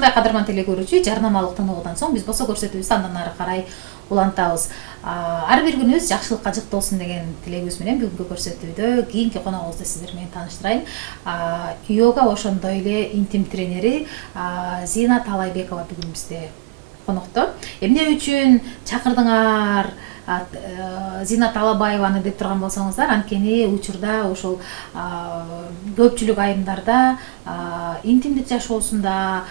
ушундай кадырман теле көрүүчү жарнамалык тыныгуудан соң биз болсо көрсөтүүбүздү андан ары карай улантабыз. Ар бир күнүбүз жакшылыкка жыктоосун деген тилегибиз менен бүгүнкү көрсөтүүдө кийинки коногубузду сиздер менен тааныштырайын. Йога ошондой эле интим тренери Зина Талайбекова бүгүн бизде конокто. Эмне үчүн чакырдыңар Зина Талабаеваны деп турган болсоңуздар, анткени учурда ушул көпчүлүк айымдарда интимдик жашоосунда,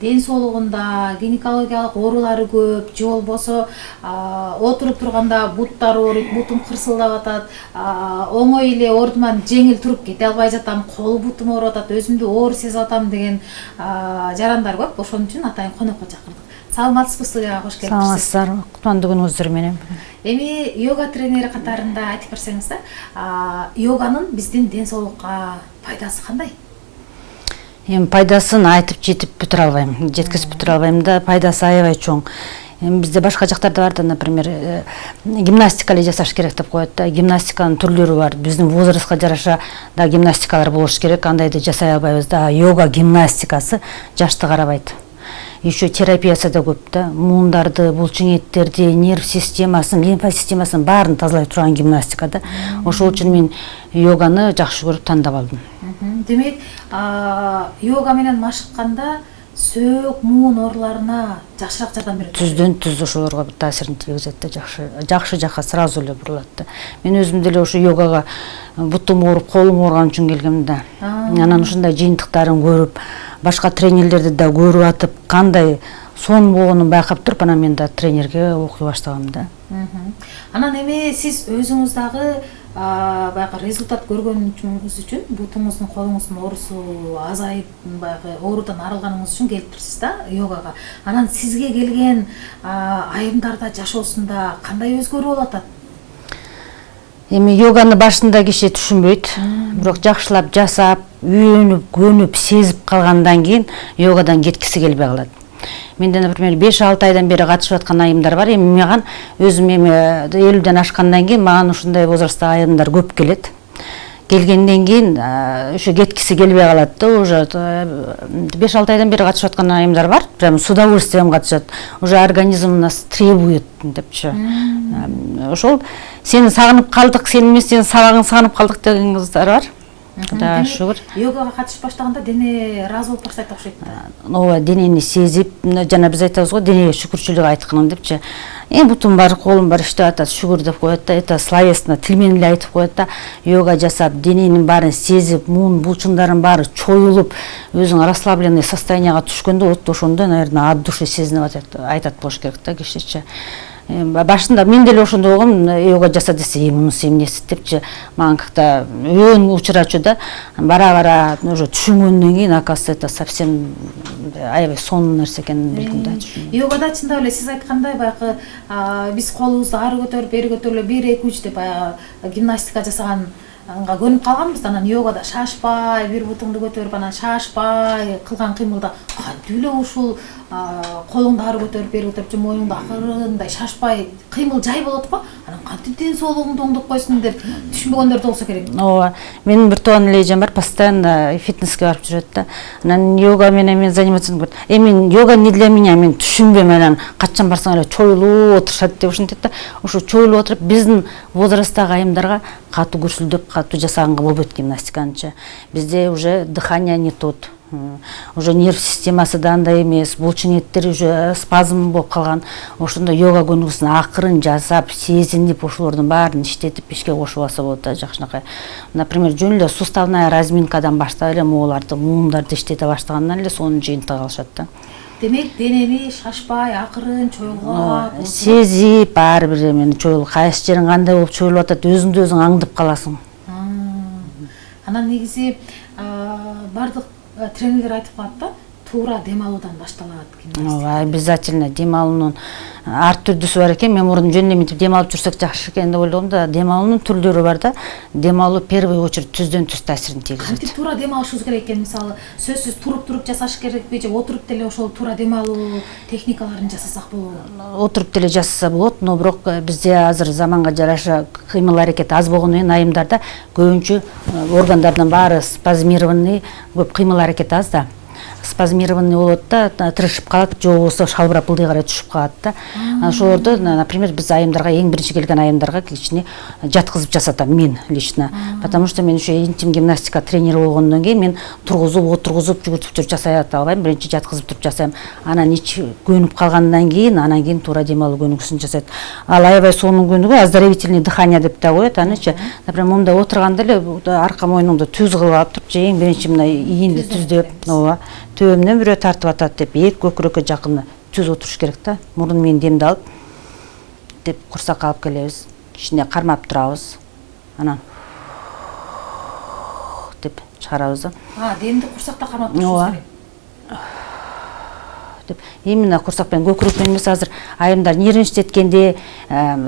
ден соолугунда гинекологиялык оорулары көп, же болбосо отуруп турганда буттары ооруйт, бутум кырсылдап атат, оңой эле ордуман жеңил туруп кете албай жатам, колу бутум ооруп атат, өзүмдү оор сезип атам деген жарандар көп. Ошон үчүн атайын конокко чакырдык. Саламатсызбы, студияга кош келипсиз. Саламатсыздар, кутмандуу күнүңүздөр менен. Эми йога тренери катарында айтып берсеңиз, йоганын биздин ден соолукка пайдасы кандай? Эми пайдасын айтып жетип бүтүрө албайм, жеткизип бүтүрө албайм да, пайдасы аябай чоң. Эми бизде башка жактарда бар да, например, гимнастика эле жасаш керек деп коет да. Гимнастиканын түрлөрү бар. Биздин возрастка жараша да гимнастикалар болуш керек. Андайды жасай албайбыз да. Йога гимнастикасы жашты карабайт. Еще терапиясы да көп да. Муундарды, булчуңеттерди, нерв системасын, лимфа системасын баарын тазалай турган гимнастика да. Ошол үчүн мен йоганы жакшы көрүп тандап алдым. Демек, йога менен машыкканда сөөк, муун ооруларына жакшыраак жардам берет. Түздөн түз ошолорго таасирин тийгизет да, жакшы жакка сразу эле бурулат да. Мен өзүм деле ошо йогага бутум ооруп, колум ооруган үчүн келгем да. Анан ушундай жыйынтыктарын көрүп, башка тренерлерди да көрүп атып, кандай сонун болгонун байкап туруп, анан мен да тренерге окуй баштагам да. Анан эми сиз өзүңүз дагы баягы результат көргөнүңүз үчүн, бутуңуздун, колуңуздун оорусу азайып, баягы оорудан арылганыңыз үчүн келиптирсиз да йогага. Анан сизге келген айымдарда жашоосунда кандай өзгөрүү болуп атат? Эми йоганы башында киши түшүнбөйт, бирок жакшылап жасап, үйрөнүп, көнүп, сезип калгандан кийин йогадан кеткиси келбей калат. Менде, например, 5-6 айдан бери катышып аткан айымдар бар. Эми маған өзүм эми 50ден ашкандан кийин маған ушундай возрасттагы айымдар көп келет. Келгенден кийин ошо кеткиси келбей калат да, уже 5-6 айдан бери катышып аткан айымдар бар. Прям с удовольствием катышат. Уже организм у нас требует депчи. Ошол сени сагынып калдык, сени эмес, сенин сабагың сагынып калдык деген кыздар бар. Да, шүгүр. Йогага катышып баштаганда дене ыраазы болуп баштайт окшойт да. Ооба, денени сезип, жана биз айтабыз го, денеге шүкүрчүлүк айткын депчи. Бутум бар, колум бар, иштеп атат, шүгүр деп коет да. Это словесно, тил менен эле айтып коет да. Йога жасап, дененин баарын сезип, муун булчуңдардын баары чоюлуп, өзүң расслабленный состоянияга түшкөндө, вот ошондо, наверное, от души сезинип атат, айтат болуш керек да кишичи. Башында мен деле ошондой болгом, йога жаса десе, мунусу эмнеси депчи, мага как-то өөн учурачу да. Бара-бара уже түшүнгөндөн кийин, оказывается, это совсем аябай сонун нерсе экенин билдим да. Йогада чындап эле сиз айткандай баягы биз колубузду ары көтөрүп, бери көтөрүлө 1-2-3 деп баягы гимнастика жасаганга көнүп калганбыз. Анан йогада шашпай, бир бутуңду көтөрүп, анан шашпай кылган кыймылда кантип эле ушул колуңду ары көтөрүп, бери көтөрүп, моюңду акырындай шашпай кыймыл жай болот го. Анан кантип ден соолугуңду оңдоп койсуң деп түшүнбөгөндөр да болсо керек. Ооба, менин бир тууган эле эжем бар, постоянно фитнеске барып жүрөт да. Анан йога менен мен заниматься кылып, мен йога не для меня, мен түшүнбөйм, анан качан барсаң эле чоюлуп отурушат деп ушинтет да. Ошо чоюлуп отуруп, биздин возрасттагы айымдарга катуу күрсүлдөп, катуу жасаганга болбойт гимнастиканычы. Бизде уже дыхание не тот. Уже нерв системасы да андай эмес, булчуңеттер уже спазм болуп калган. Ошондо йога көнүгүүсүн акырын жасап, сезинип, ошолордун баарын иштетип ишке кошуп алса болот да, жакшынакай. Например, жөн эле суставная разминкадан баштап эле моуларды, муундарды иштете баштагандан эле сонун жыйынтык алышат да. Демек, денени шашпай, акырын чоюлгап, сезип, ар бир эмени чоюлуп, кайсы жериң кандай болуп чоюлуп атат, өзүңдү өзүң аңдып каласың. Анан негизи бардык тренерлер айтып калат да, туура дем алуудан башталат гимнастика. Обязательно дем алуунун ар түрдүүсү бар экен. Мен мурун жөн эле мынтип дем алып жүрсөк жакшы экен деп ойлогом да. Дем алуунун түрлөрү бар да. Дем алуу первый очередь түздөн түз таасирин тийгизет. Кантип туура дем алышыбыз керек экен? Мисалы, сөзсүз туруп жасаш керекпи же отуруп деле ошол туура дем алуу техникаларын жасасак болобу? Отуруп деле жасаса болот, но бирок бизде азыр заманга жараша кыймыл аракет аз болгондон кийин айымдарда көбүнчө органдардын баары спазмированный, көп кыймыл аракет аз да. спазмированный болот да, тырышып калат, же болбосо шалбырап ылдый карай түшүп калат да. Ошолорду, например, биз айымдарга, эң биринчи келген айымдарга кичине жаткызып жасатам мен лично. Потому что мен ушу интим гимнастика тренери болгондон кийин мен тургузуп, отургузуп, жүгүртүп жүрүп жасай албайм. Биринчи жаткызып туруп жасайм. Анан ич көнүп калгандан кийин туура дем алуу көнүгүүсүн жасайт. Ал аябай сонун көнүгүү, оздоровительный дыхание деп да коет. Анычы, например, момунда отурганда эле арка мойнуңду түз кылып алып туруп, же эң биринчи мына ийинди түздөп, ооба, төбөмдөн бирөө тартып атат деп, эки көкүрөккө жакын түз отуруш керек да. Мурун менен демди алып, деп курсакка алып келебиз. Кичине кармап турабыз. Анан деп чыгарабыз да. Демди курсакта кармап турушубуз керек. Деп, именно курсакпен, көкүрөкпен эмес. Азыр айымдар нервничать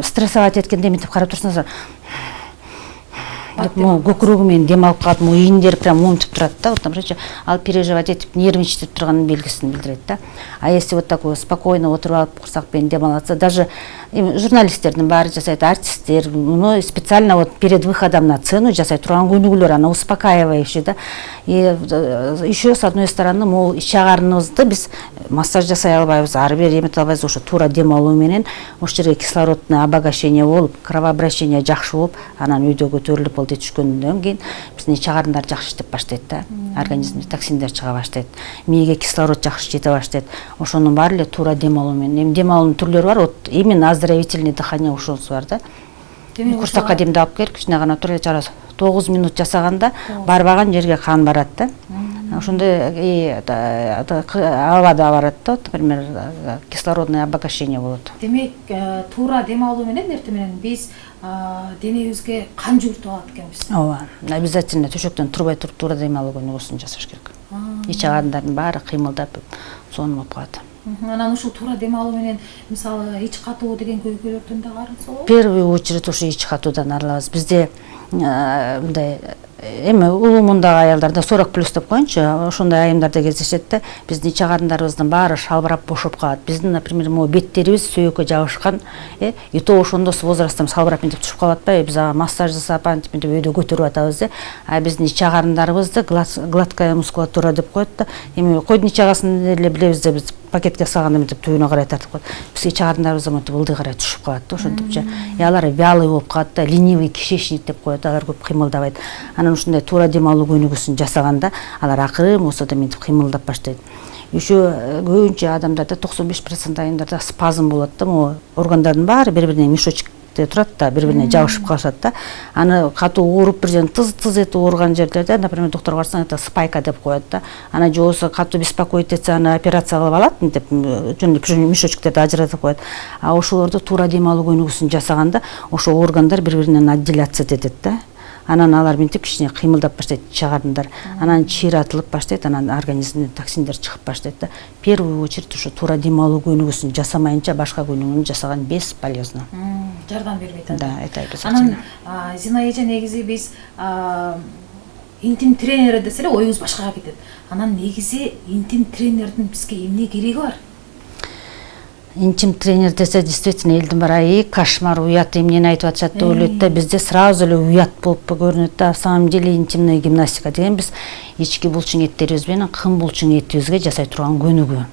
стрессовать эткенде мынтип карап турсаңыздар, көкүрөгү менен дем алып калат, ийиндер прям момтуп турат да. Вот, например, ал переживать этип, нервничать этип турганын белгисин билдирет да. А если вот так спокойно отуруп алып курсакпен дем алатса, даже журналисттердин баары жасайт, артисттер, специально вот перед выходом на сцену жасай турган көнүгүүлөр, ана успокаивающий да. И еще с одной стороны, мол, ич агарыныбызды биз массаж жасай албайбыз, ары бери эмете албайбыз, ошо туура дем алуу менен ошол жерге кислородный обогащение болуп, кровообращение жакшы болуп, анан үйдө көтөрүлүп болду түшкөндөн кийин биздин ич агарындар жакшы иштеп баштайт да. Организмде токсиндер чыга баштайт, мээге кислород жакшы жете баштайт. Ошонун баары эле туура дем алуу менен. Эми дем алуунун түрлөрү бар, вот именно оздоровительный дыхание ошонусу бар да. Курсакка демди алып келип, кичине гана туруп чыгарабыз. 9 минут жасаганда барбаган жерге кан барат да. Ошондой абада барат да, например, кислородное обогащение болот. Демек, туура дем алуу менен эртең менен биз денебизге кан жүгүртүп алат экенбиз. Ооба, обязательно төшөктөн турбай туруп туура дем алуу көнүгүүсүн жасаш керек. Ич агарындардын баары кыймылдап сонун болуп калат. Анан ушул туура дем алуу менен мисалы ич катуу деген көйгөйлөрдөн да арылса болобу? В первую очередь ушу ич катуудан арылабыз. Бизде мындай эми улумундагы аялдарда 40+ деп коеюнчу, ошондой айымдарда кездешет да. Биздин ич агарындарыбыздын баары шалбырап бошоп калат. Биздин, например, беттерибиз сөөккө жабышкан, и то ошондо с возрастом шалбырап мынтип түшүп калып атпайбы? Биз ага массаж жасап, антип өйдө көтөрүп атабыз да. А биздин ич агарындарыбызды гладкая мускулатура деп коет да. Эми койдун ич агасын эле билебиз да, биз пакетке салганда мынтип түбүнө карай тартып коет. Биз ич агарындарыбыз мынтип ылдый карай түшүп калат да, ошентипчи. Алар вялый болуп калат да, ленивый кишечник деп коет, алар көп кыймылдабайт. Анан ушундай туура дем алуу көнүгүүсүн жасаганда алар акырын болсо да мынтип кыймылдап баштайт. Еще көбүнчө адамдарда 95% айымдарда спазм болот да, могу органдардын баары бири-бирине мешочекте турат да, бири-бирине жабышып калышат да. Аны катуу ооруп бир жерин тыз этип ооруган жерлерде, например, докторго барсаң, это спайка деп коет да. Ана же болбосо катуу беспокоить этсе, аны операция кылып алат, мынтип жөн мешочектерди ажыратып коет. А ошолорду туура дем алуу көнүгүүсүн жасаганда ошо органдар бири-биринен отделяться этет да. Анан алар мынтип кичине кыймылдап баштайт, ич агарындар. Анан чыйратылып баштайт, анан организмден токсиндер чыгып баштайт да. В первую очередь ушу туура дем алуу көнүгүүсүн жасамайынча башка көнүгүүнү жасаган бесполезно. Жардам бербейт анда. Да, это обязательно. Анан Зина эже, негизи биз интим тренери десе эле оюбуз башкага кетет. Анан негизи интим тренердин бизге эмне кереги бар? Интим тренер десе, действительно, элдин баары кошмар, уят эмнени айтып атышат деп ойлойт да. Бизде сразу эле уят болуп көрүнөт да. На самом деле интимная гимнастика деген биз ички булчуң эттерибиз менен кым булчуң этибизге жасай турган көнүгүү.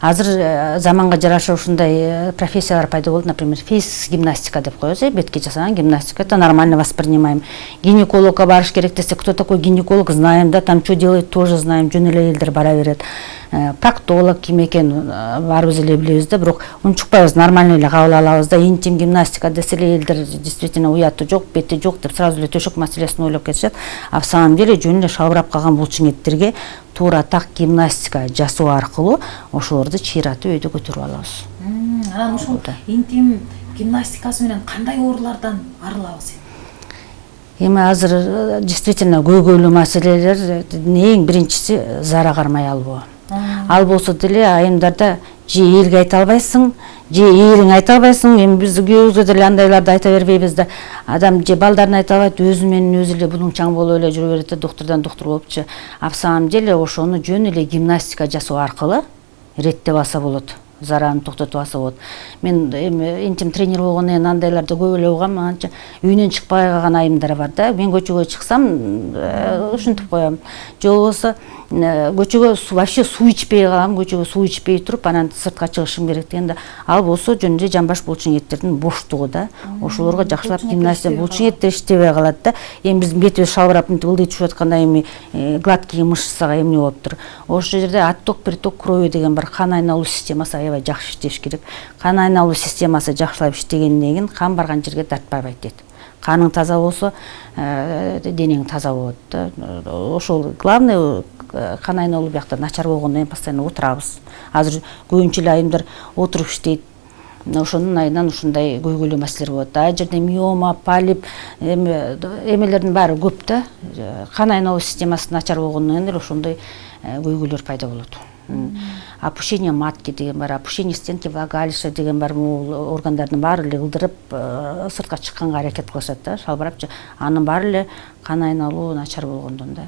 Азыр заманга жараша ушундай профессиялар пайда болду, например, фейс-гимнастика деп коебуз, бетке жасаган гимнастика, это нормально воспринимаем. Гинекологко барыш керек десе, кто такой гинеколог, знаем, да, там что делает, тоже знаем, жөн эле элдер бара берет. Проктолог ким экенин баарыбыз эле билебиз да, бирок унчукпайбыз, нормально эле кабыл алабыз да. Интим гимнастика десе эле элдер действительно уяты жок, бети жок деп сразу эле төшөк маселесин ойлоп кетишет. А в самом деле жөн эле шалбырап калган булчуң эттерге туура так гимнастика жасоо аркылуу ошолорду чыйратып өйдө көтөрүп алабыз. Анан ушул интим гимнастикасы менен кандай оорулардан арылабыз? Эми азыр действительно көйгөйлүү маселелер, эң биринчиси зара кармай албоо. Ал болсо деле айымдарда же элге айта албайсың, же эриң айта албайсың. Эми биз күйөөбүзгө деле андайларды айта бербейбиз да. Адам же балдарына айта албайт, өзү менен өзү эле булуңчаң болуп эле жүрө берет да, доктурдан доктур болупчу. А в самом деле ошону жөн эле гимнастика жасоо аркылуу реттеп алса болот. Зараны токтотуп алса болот. Мен интим тренер болгондон кийин андайларды көп эле угам, анча үйүнөн чыкпай калган айымдар бар да. Мен көчөгө чыксам ушинтип коем. Же болбосо көчөгө вообще суу ичпей калам, көчөгө суу ичпей туруп анан сыртка чыгышым керек дегенде, ал болсо жөн эле жамбаш булчуңеттердин боштугу да. Ошолорго жакшылап гимнастика булчуңеттер иштебей калат да. Эми биздин бетибиз шалбырап мынтип ылдый түшүп атканда эми гладкий мышцага эмне болуптур. Ошол жерде отток приток крови деген бар, кан айналуу системасы аябай жакшы иштеш керек. Кан айналуу системасы жакшылап иштегенден кийин кан барган жерге тартпабайт дейт. Каның таза болсо, денең таза болот да. Ошол главный кан айналуу биякта начар болгондон кийин постоянно отурабыз. Азыр көбүнчө эле айымдар отуруп иштейт. Ошонун айынан ушундай көйгөйлүү маселелер болот. Ал жерде миома, полип, эмелердин баары көп да. Кан айналуу системасы начар болгондон кийин ошондой көйгөйлөр пайда болот. Опущение матки деген бар, опущение стенки влагалища деген бар, бул органдардын баары эле ылдырып сыртка чыкканга аракет кылышат да, шалбырапчы. Анын баары эле кан айналуу начар болгондон да.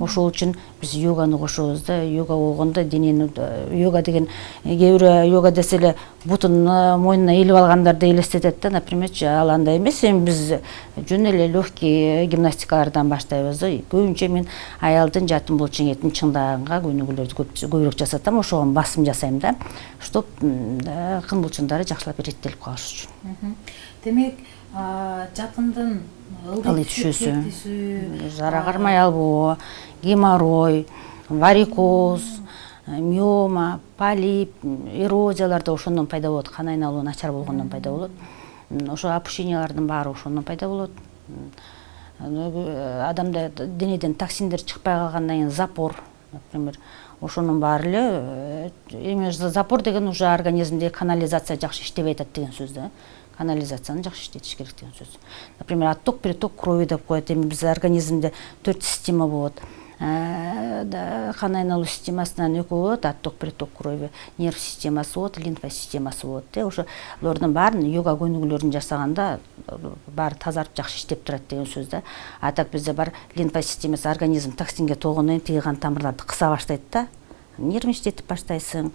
Ошол үчүн биз йоганы кошобуз да. Йога болгондо денени, йога деген кээ бирөө йога десе эле бутун мойнуна илип алгандарды элестетет да. Например, ал андай эмес. Эми биз жөн эле легкий гимнастикалардан баштайбыз да. Көбүнчө мен аялдын жатын булчуңетин чыңдаганга көнүгүүлөрдү көбүрөөк жасатам. Ошого басым жасайм да, чтоб кын булчуңдары жакшылап иреттелип калыш үчүн. Демек, жатындын ылдый түшүүсү, жара кармай албоо, геморрой, варикоз, миома, полип, эрозиялар да ошондон пайда болот. Кан айналуу начар болгондон пайда болот. Ошо опущениялардын баары ошондон пайда болот. Адамда денеден токсиндер чыкпай калгандан кийин запор, например, ошонун баары эле, эми запор деген уже организмде канализация жакшы иштебей атат деген сөз да. Канализацияны жакшы иштетиш керек деген сөз. Например, отток приток крови деп коет. Эми биз организмде 4 система болот. Кан айналуу системасынан экөө болот, отток приток крови, нерв системасы болот, лимфа системасы болот. Ошолордун баарын йога көнүгүүлөрүн жасаганда баары тазарып жакшы иштеп турат деген сөз да. А так бизде бар лимфа системасы, организм токсинге толгондон кийин тиги кан тамырларды кыса баштайт да. Нерв иштетип баштайсың,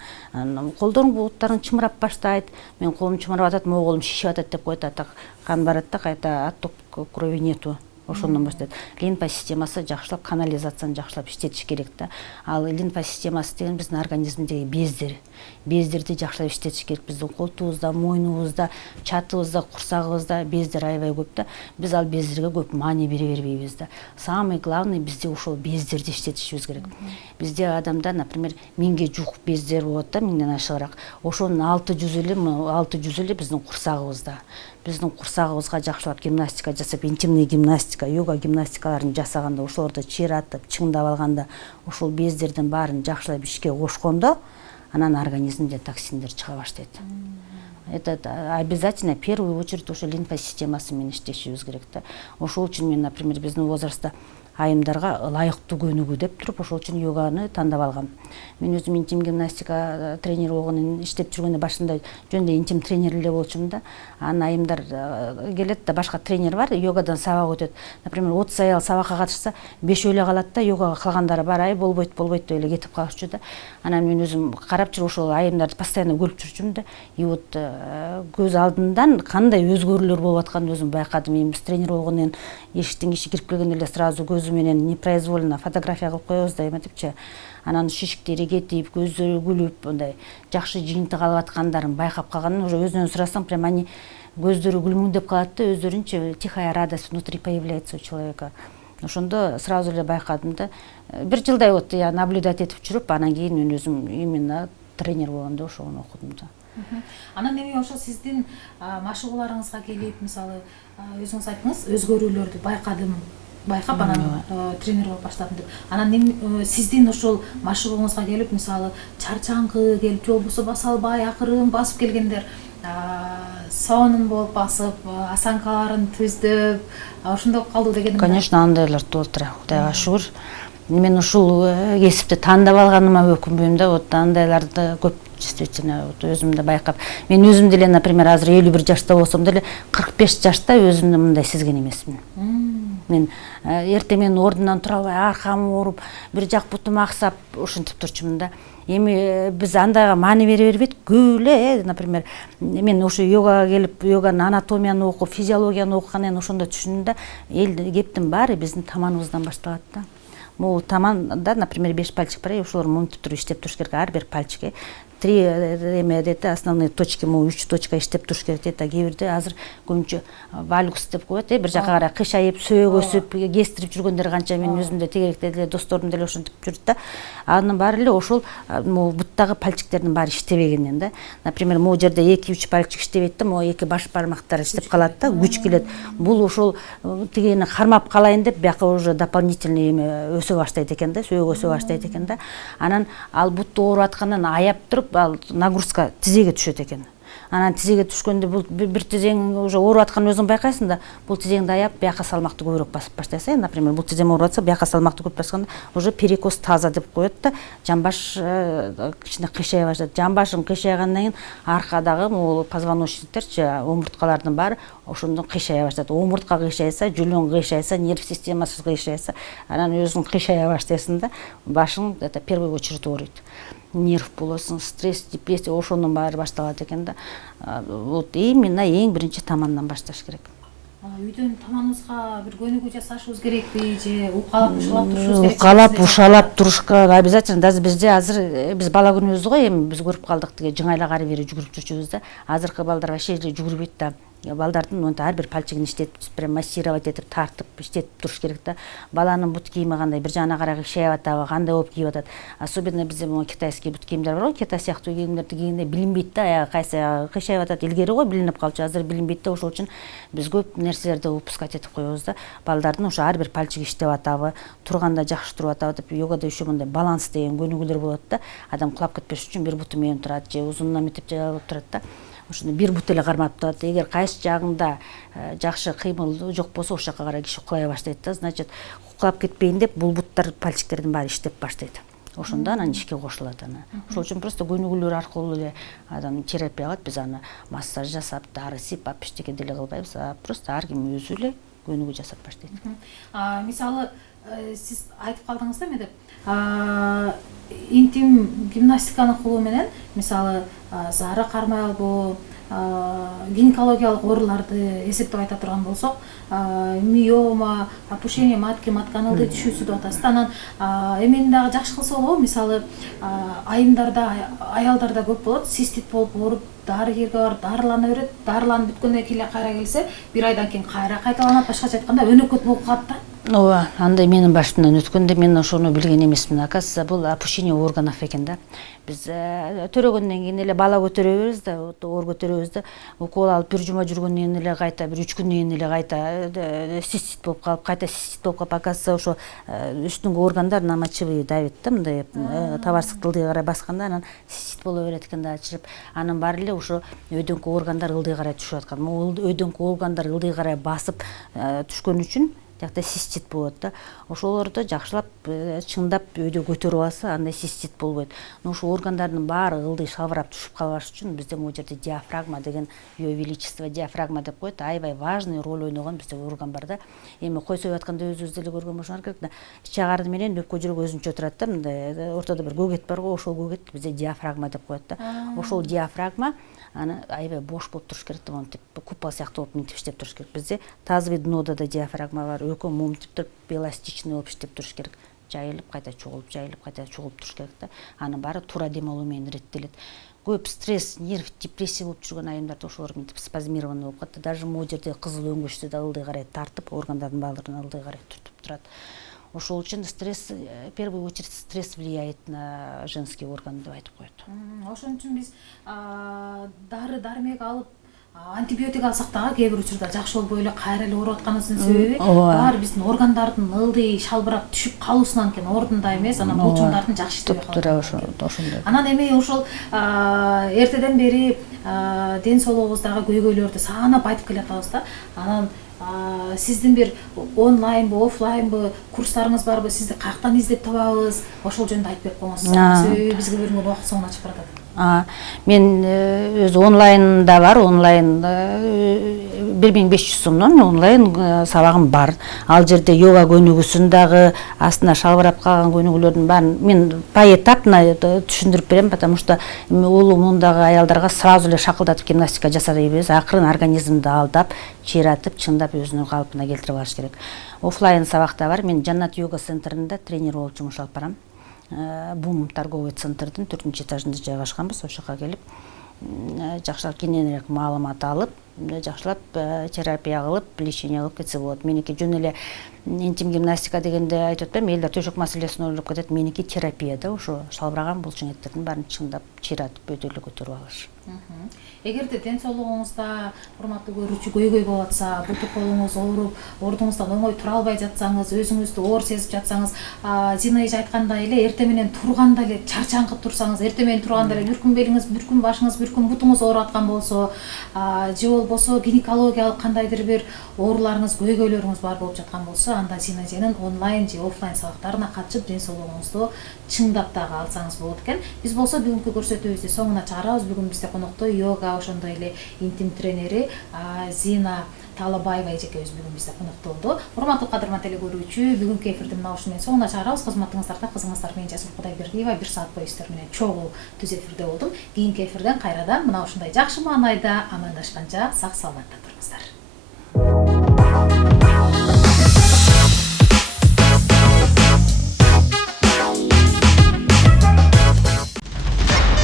колдордун буттарың чымырап баштайт. Мен колум чымырап атат, могу колум шишип атат деп коет. А так кан барат да, кайта отток крови нету. Ошондон баштайт. Лимфа системасы жакшылап, канализацияны жакшылап иштетиш керек да. Ал лимфа системасы деген биздин организмдеги бездер. Бездерди жакшылап иштетиш керек. Биздин колтубузда, мойнубузда, чатыбызда, курсагыбызда бездер аябай көп да. Биз ал бездерге көп маани бере бербейбиз да. Самый главный бизде ошол бездерди иштетишибиз керек. Бизде адамда, например, 1000ге жук бездер болот да, 1000ден ашыгыраак. Ошонун 600 эле биздин курсагыбызда. Биздин курсагыбызга жакшылап гимнастика жасап, интимный гимнастика, йога гимнастикаларын жасаганда, ошолорду чыйратып, чыңдап алганда, ошол бездердин баарын жакшылап ишке кошкондо, анан организмде токсиндер чыга баштайт. Это обязательно в первую очередь ошо лимфа системасы менен иштешибиз керек да. Ошол үчүн мен, например, биздин возрастта айымдарга ылайыктуу көнүгүү деп туруп, ошол үчүн йоганы тандап алгам. Мен өзүм интим гимнастика тренери болгондон иштеп жүргөндө башында жөн эле интим тренер эле болчумун да. Анан айымдар келет да, башка тренер бар, йогадан сабак өтөт. Например, 30 аял сабакка катышса, 5 эле калат да, йогага калгандары бар, ай болбойт деп эле кетип калышчу да. Анан мен өзүм карап жүрүп ошол айымдарды постоянно көрүп жүрчүмүн да. И вот көз алдымдан кандай өзгөрүүлөр болуп атканын өзүм байкадым. Эми биз тренер болгондон кийин эшиктен киши кирип келгенде эле сразу көзү менен непроизвольно фотография кылып коебуз да, эметипчи. Анан шишиктери кетип, көздөрү күлүп, мындай жакшы жыйынтык алып аткандарын байкап калганын уже өзүнөн сурасаң, прям они көздөрү күлмүңдеп калат да, өздөрүнчө тихая радость внутри появляется у человека. Ошондо сразу эле байкадым да. Бир жылдай вот я наблюдать этип жүрүп, анан кийин мен өзүм именно тренер болгондо ошону окудум да. Анан эми ошо сиздин машыгууларыңызга келип, мисалы өзүңүз айттыңыз, өзгөрүүлөрдү байкап анан тренер болуп баштадым деп. Анан сиздин ошол машыгууңузга келип, мисалы чарчаңкы келип, же болбосо баса албай акырын басып келгендер, сонун болуп басып, осанкаларын түздөп, ошондой калдуу дегеним. Конечно, андайлар болуп турат. Кудайга шүгүр. Мен ушул кесипти тандап алганыма өкүнбөйм да. Вот андайларды көп действительно өзүмдү байкап. Мен өзүм деле, например, азыр 51 жашта болсом деле 45 жашта өзүмдү мындай сезген эмесмин. Мен эртең менен ордунан тура албай, аркам ооруп, бир жак бутум аксап, ушинтип турчумун да. Эми биз андайга маани бере бербейт. Көп эле, например, мен ошо йогага келип, йоганын анатомияны окуп, физиологияны окугандан кийин ошондо түшүндүм да, кептин баары биздин таманыбыздан башталат да. Могул таманда, например, 5 пальчик бар, ошолор мынтип туруп иштеп туруш керек. Ар бир пальчикке 3 эме дейт, основные точки, 3 точка иштеп туруш керек дейт. Кээ бирде азыр көбүнчө вальгус деп коет, бир жака карай кыйшайып, сөөг өсүп, кестирип жүргөндөр канча, мен өзүм да тегеректе эле досторум деле ошентип жүрүт да. Анын баары эле ошол буттагы пальчиктердин баары иштебегенинен да. Например, могу жерде 2-3 пальчик иштебейт да, могу 2 баш бармактар иштеп калат да, күч келет. Бул ошол тигени кармап калайын деп бияка уже дополнительный эме өсө баштайт экен да, сөөг өсө баштайт экен да. Анан ал бутту ооруп аткандан аяп туруп, ал нагрузка тизеге түшөт экен. Анан тизеге түшкөндө бул бир тизең уже ооруп атканын өзүң байкайсың да, бул тизеңди аяп бияка салмакты көбүрөөк басып баштайсың. Например, бул тизем ооруп атса, бияка салмакты көп басканда уже перекос таза деп коет да, жамбаш кичине кыйшай баштайт. Жамбашың кыйшайгандан кийин аркадагы могул позвоночниктерчи, омурткалардын баары ошондон кыйшая баштайт. Омуртка кыйшайса, жүлүң кыйшайса, нерв системасы кыйшайса, анан өзүң кыйшая баштайсың да, башың это первый очередь ооруйт. Нерв болосуң, стресс, депрессия, ошонун баары башталат экен да. Вот именно эң биринчи тамандан башташ керек. Үйдөн тамагыбызга бир көнүгүү жасашыбыз керекпи же укалап ушалап турушубуз керекпи? Укалап ушалап турушка обязательно. Даже бизде азыр биз бала күнүбүздө го эми биз көрүп калдык тиги жыңайлак ары бери жүгүрүп жүрчүбүз да. Азыркы балдар вообще эле жүгүрбөйт да. Балдардын монта ар бир пальчигин иштетип, прям массировать этип, тартып иштетип туруш керек да. Баланын бут кийими кандай, бир жагына карай кыйшайып атабы, кандай болуп кийип атат. Особенно бизде могу китайский бут кийимдер бар го, Китай сыяктуу кийимдерди кийгенде билинбейт да, аягы кайсы кыйшайып атат. Илгери го билинип калчу, азыр билинбейт да. Ошол үчүн биз көп нерселерди упускать этип коебуз да. Балдардын ошо ар бир пальчиги иштеп атабы, турганда жакшы туруп атабы деп, йогада еще мындай баланс деген көнүгүүлөр болот да. Адам кулап кетпеш үчүн бир буту менен турат же узундан мынтип жайылып турат да. Ошону бир бут эле кармап турат. Эгер кайсы жагында жакшы кыймыл жок болсо, ошол жака карай киши кулай баштайт да. Значит, кулап кетпейин деп бул буттар, пальчиктердин баары иштеп баштайт. Ошондо анан ишке кошулат аны. Ошол үчүн просто көнүгүүлөр аркылуу эле адам терапия кылат. Биз аны массаж жасап, дары сыйпап, эчтеке деле кылбайбыз. Просто ар ким өзү эле көнүгүү жасап баштайт. Мисалы, сиз айтып калдыңыз да эмне деп? Интим гимнастиканы кылуу менен, мисалы, зары кармай албоо, гинекологиялык ооруларды эсептеп айта турган болсок, миома, опущение матки, матканын ылдый түшүүсү деп атасыз. Анан эмени дагы жакшы кылса болобу? Мисалы, айымдарда, аялдарда көп болот, цистит болуп ооруп, дарыгерге барып дарылана берет, дарыланып бүткөндөн кийин кайра келсе, бир айдан кийин кайра кайталанат. Башкача айтканда өнөкөт болуп калат да. Ооба, андай менин башымдан өткөндө мен ошону билген эмесмин. Оказывается, бул опущение органов экен да. Биз төрөгөндөн кийин эле бала көтөрөбүз да, оор көтөрөбүз да. Укол алып бир жума жүргөндөн кийин эле кайта, бир 3 күндөн кийин эле кайта цистит болуп калып, кайта цистит болуп калып, оказывается, ошо үстүнгү органдар на мочевые давит да, мындай табарсыкты ылдый карай басканда анан цистит боло берет экен да, ачырып. Анын баары эле ошо өйдөңкү органдар ылдый карай түшүп аткан. Могу өйдөңкү органдар ылдый карай басып түшкөн үчүн жакта цистит болот да. Ошолорду жакшылап чыңдап өйдө көтөрүп алса, андай цистит болбойт. Но ошо органдардын баары ылдый шалбырап түшүп калбаш үчүн бизде могу жерде диафрагма деген, Ее Величество диафрагма деп коет, аябай важный роль ойногон бизде орган бар да. Эми кой союп атканда өзүбүз деле көргөн болушуңар керек да. Ич агарды менен өпкө жүрөк өзүнчө турат да, мындай ортодо бир көгет бар го, ошол көгет бизде диафрагма деп коет да. Ошол диафрагма аны аябай бош болуп туруш керек да, монтип купол сыяктуу болуп мынтип иштеп туруш керек. Бизде тазовый днода да диафрагма бар, өкө момтип туруп эластичный болуп иштеп туруш керек. Жайылып, кайта чогулуп, жайылып, кайта чогулуп туруш керек да. Анын баары туура дем алуу менен реттелет. Көп стресс, нерв, депрессия болуп жүргөн айымдарда ошолор мынтип спазмированный болуп калат. Даже могу жерде кызыл өңгөчтү да ылдый карай тартып, органдардын бааларын ылдый карай түртүп турат. Ошол үчүн стресс, в первую очередь, стресс влияет на женский орган деп айтып коет. Ошон үчүн биз дары дармек алып, антибиотик алсак дагы кээ бир учурда жакшы болбой эле кайра эле ооруп атканыбыздын себеби баары биздин органдардын ылдый шалбырап түшүп калуусунан экен, ордунда эмес, анан булчуңдардын жакшы иштебей калат. Ошондой. Анан эми ошол эртеден бери ден соолугубуздагы көйгөйлөрдү санап айтып келатабыз да. Анан сиздин бир онлайнбы, офлайнбы курстарыңыз барбы? Сизди каяктан издеп табабыз? Ошол жөнүндө айтып берип коюңуз. Себеби бизге бөлүнгөн убакыт соңуна чыгып баратат. Мен өзі онлайнда бар, онлайн 1500 сомнан онлайн сабағым бар. Ал жерде йога көнүгүүсүн дагы, астына шалбырап калган көнүгүүлөрдүн баарын мен поэтапно түшүндүрүп берем, потому что улуу мундагы аялдарга сразу эле шакылдатып гимнастика жасай бербейбиз. Акырын организмди алдап, чыйратып, чыңдап өзүнүн калыбына келтирип алыш керек. Офлайн сабак да бар. Мен Жаннат йога центринде тренер болуп жумуш алып барам. Бум торговый центрдин 4-нчы этажында жайгашканбыз. Ошол жака келип, жакшылап кененирээк маалымат алып, жакшылап терапия кылып, лечение кылып кетсе болот. Меники жөн эле интим гимнастика дегенде айтып атпайм, элдер төшөк маселесин ойлоп кетет. Меники терапия да, ошо шалбыраган булчуңеттердин баарын чыңдап, чыйратып, өтөлү көтөрүп алыш. Эгерде ден соолугуңузда урматтуу көрүүчү көйгөй болуп атса, буту колуңуз ооруп, ордуңуздан оңой тура албай жатсаңыз, өзүңүздү оор сезип жатсаңыз, Зина эже айткандай эле эртең менен турганда эле чарчаңкып турсаңыз, эртең менен турганда эле бир күн белиңиз, бир күн башыңыз, бир күн бутуңуз ооруп аткан болсо, же болбосо гинекологиялык кандайдыр бир ооруларыңыз, көйгөйлөрүңүз бар болуп жаткан болсо, анда Зина эженин онлайн же офлайн сабактарына катышып ден соолугуңузду чыңдап дагы алсаңыз болот экен. Биз болсо бүгүнкү көрсөтүүбүздү соңуна чыгарабыз. Бүгүн бизде конокто йога, ошондой эле интим тренери Зина Таалабаева эжекебиз бүгүн бизде конокто болду. Урматтуу кадырман теле көрүүчү, бүгүнкү эфирди мына ушу менен соңуна чыгарабыз. Кызматыңыздарда кызыңыздар менен Жасыл Кудайбердиева 1 саат бою сиздер менен чогуу түз эфирде болдум. Кийинки эфирден кайрадан мына ушундай жакшы маанайда амандашканча сак саламатта туруңуздар.